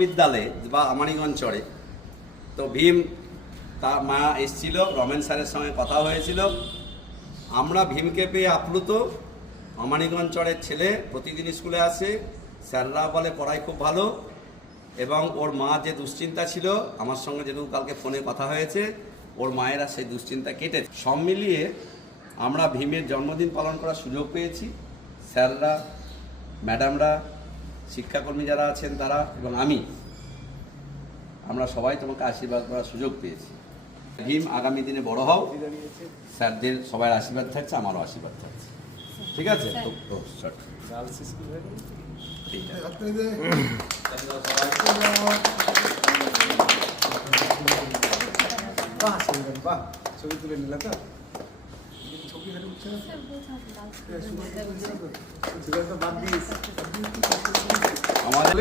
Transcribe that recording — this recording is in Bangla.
বিদ্যালয়ে বা আমানিগঞ্জ চড়ে তো ভীম তার মা এসেছিল, রমেন স্যারের সঙ্গে কথা হয়েছিল। আমরা ভীমকে পেয়ে আপ্লুত। আমানিগঞ্জ চড়ের ছেলে প্রতিদিন স্কুলে আসে, স্যাররা বলে পড়ায় খুব ভালো, এবং ওর মা যে দুশ্চিন্তা ছিল, আমার সঙ্গে যেটুকু কালকে ফোনে কথা হয়েছে, ওর মায়েরা সেই দুশ্চিন্তা কেটেছে। সব মিলিয়ে আমরা ভীমের জন্মদিন পালন করার সুযোগ পেয়েছি। স্যাররা, ম্যাডামরা, শিক্ষাকর্মী যারা আছেন তারা এবং আমরা সবাই তোমাকে আশীর্বাদ করার সুযোগ পেয়েছি। ভীম আগামী দিনে বড় হও, স্যারদের সবার আশীর্বাদ থাকছে, আমারও আশীর্বাদ থাকছে। ঠিক আছে? ছবি তুলে নিলা তো আমাদের